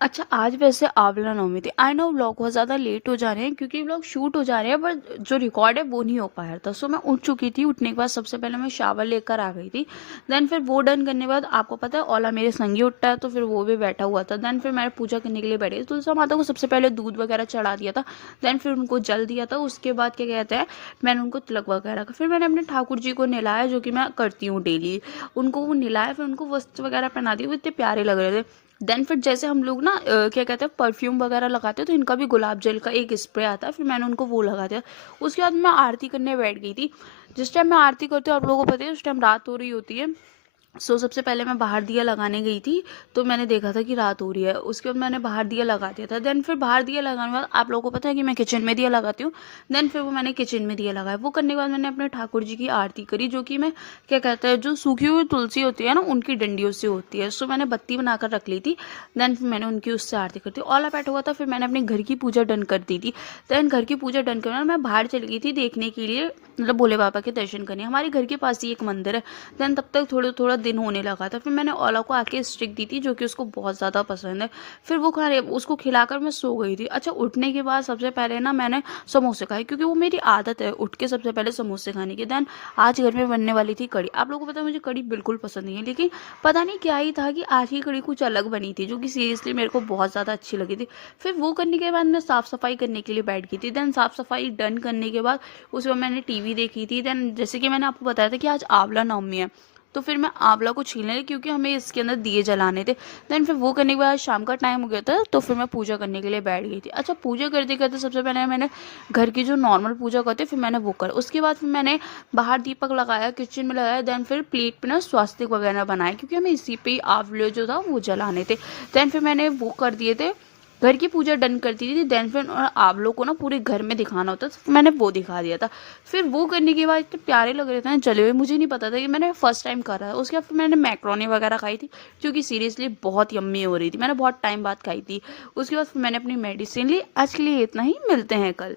अच्छा, आज वैसे आंवला नवमी थी। आई नो व्लॉग बहुत ज़्यादा लेट हो जा रहे हैं क्योंकि व्लॉग शूट हो जा रहे हैं, पर जो रिकॉर्ड है वो नहीं हो पाया था। सो मैं उठ चुकी थी। उठने के बाद सबसे पहले मैं शावर लेकर आ गई थी। देन फिर वो डन करने के बाद आपको पता है ओला मेरे संगी उठता है, तो फिर वो भी बैठा हुआ था। देन फिर मैंने पूजा करने के लिए बैठी। तुलसी माता को सबसे पहले दूध वगैरह चढ़ा दिया था। देन फिर उनको जल दिया था। उसके बाद क्या कहते हैं, मैंने उनको तिलक वगैरह का, फिर मैंने अपने ठाकुर जी को नहलाया, जो कि मैं करती हूँ डेली। उनको वो नहलाया, फिर उनको वस्त्र वगैरह पहना दिए। वो इतने प्यारे लग रहे थे। देन फिर जैसे हम लोग ना क्या कहते हैं, परफ्यूम वगैरह लगाते हैं, तो इनका भी गुलाब जल का एक स्प्रे आता है, फिर मैंने उनको वो लगा दिया। उसके बाद मैं आरती करने बैठ गई थी। जिस टाइम मैं आरती करती हूँ, आप लोगों को पता है उस टाइम रात हो रही होती है। सबसे पहले मैं बाहर दिया लगाने गई थी, तो मैंने देखा था कि रात हो रही है। उसके बाद मैंने बाहर दिया लगा दिया था। देन फिर बाहर दिया लगाने के बाद आप लोगों को पता है कि मैं किचन में दिया लगाती हूँ। देन फिर वो मैंने किचन में दिया लगाया। वो करने के बाद मैंने अपने ठाकुर जी की आरती करी, जो कि मैं क्या कहते हैं, जो सूखी हुई तुलसी होती है ना, उनकी डंडियों से होती है। सो मैंने बत्ती बनाकर रख ली थी। देन फिर मैंने उनकी उससे आरती कर दी। ऑला बैठा हुआ था, फिर मैंने अपने घर की पूजा डन कर दी थी। देन घर की पूजा डन करना, मैं बाहर चली गई थी देखने के लिए, मतलब भोले बाबा के दर्शन करने। हमारे घर के पास ही एक मंदिर है। देन तब तक थोड़ा थोड़ा दिन होने लगा था। फिर मैंने ओला को आके स्टिक दी थी, जो कि उसको बहुत ज़्यादा पसंद है। फिर वो खाने उसको खिलाकर मैं सो गई थी। अच्छा, उठने के बाद सबसे पहले ना मैंने समोसे खाए, क्योंकि वो मेरी आदत है उठ के सबसे पहले समोसे खाने की। देन आज घर में बनने वाली थी कड़ी। आप लोगों को पता है मुझे कड़ी बिल्कुल पसंद नहीं है, लेकिन पता नहीं क्या ही था कि आज की कड़ी कुछ अलग बनी थी, जो कि सीरियसली मेरे को बहुत ज़्यादा अच्छी लगी थी। फिर वो करने के बाद मैं साफ़ सफाई करने के लिए बैठ गई थी। देन साफ़ सफाई डन करने के बाद उसके बाद मैंने टीवी देखी थी। देन जैसे कि मैंने आपको बताया था कि आज आंवला नवमी है, तो फिर मैं आंवला को छीलने लगी, क्योंकि हमें इसके अंदर दिए जलाने थे। देन फिर वो करने के बाद शाम का टाइम हो गया था, तो फिर मैं पूजा करने के लिए बैठ गई थी। अच्छा, पूजा करते करते सबसे पहले मैंने घर की जो नॉर्मल पूजा करते फिर मैंने वो कर, उसके बाद फिर मैंने बाहर दीपक लगाया, किचन में लगाया। देन फिर प्लेट पे ना स्वास्तिक वगैरह बनाए, क्योंकि हमें इसी पे ही आंवले जो था वो जलाने थे। देन फिर मैंने वो कर दिए थे, घर की पूजा डन करती थी। देन फिर आप लोग को ना पूरे घर में दिखाना होता था, तो मैंने वो दिखा दिया था। फिर वो करने के बाद इतने प्यारे लग रहे थे ना जले हुए, मुझे नहीं पता था कि मैंने फर्स्ट टाइम करा है। उसके बाद फिर मैंने मैक्रोनी वगैरह खाई थी, जो कि सीरियसली बहुत यम्मी हो रही थी। मैंने बहुत टाइम बाद खाई थी। उसके बाद फिर मैंने अपनी मेडिसिन ली। आज के लिए इतना ही, मिलते हैं कल।